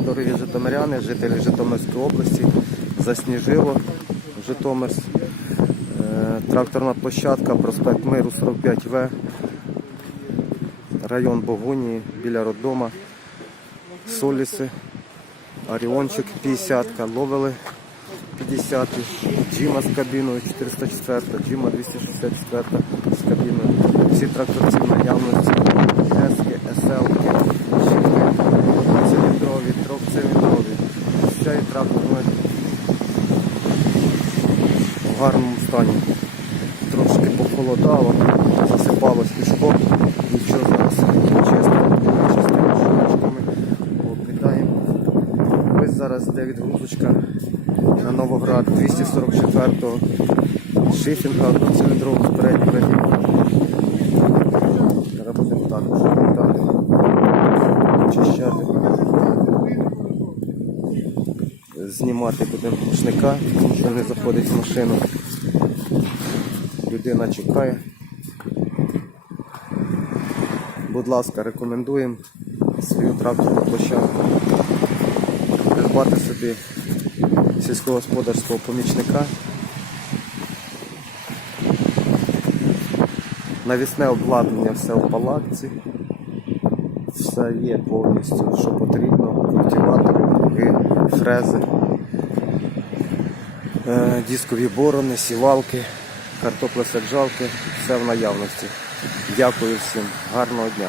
дорогі житомиряни, жителі Житомирської області. Засніжило Житомир. Е, Тракторна площадка, проспект Миру 45В, район Богунії, біля роддома, Соліси, Оріончик 50, ловили 50, Джима з кабіною 404, Джима 264 з кабіною. Всі тракторці в наявності, в гарному стані. Трошки похолодало, засипалось пішком, нічого зараз чисто, чистими обкидаємо. Ось зараз йде відгрузочка на Новоград 244-го шифінга одноциліндрового з переднім радіо. Зараз будемо також обкидати, очищати. Знімати будемо рушника, тому що не заходить в машину. Людина чекає. Будь ласка, рекомендуємо свою тракторну площадку. Придбати собі сільськогосподарського помічника. Навісне обладнання все в палатці. Все є повністю, що потрібно. Культиватор, плуги, фрези, дискові борони, сівалки, картоплесаджалки, все в наявності. Дякую всім, гарного дня.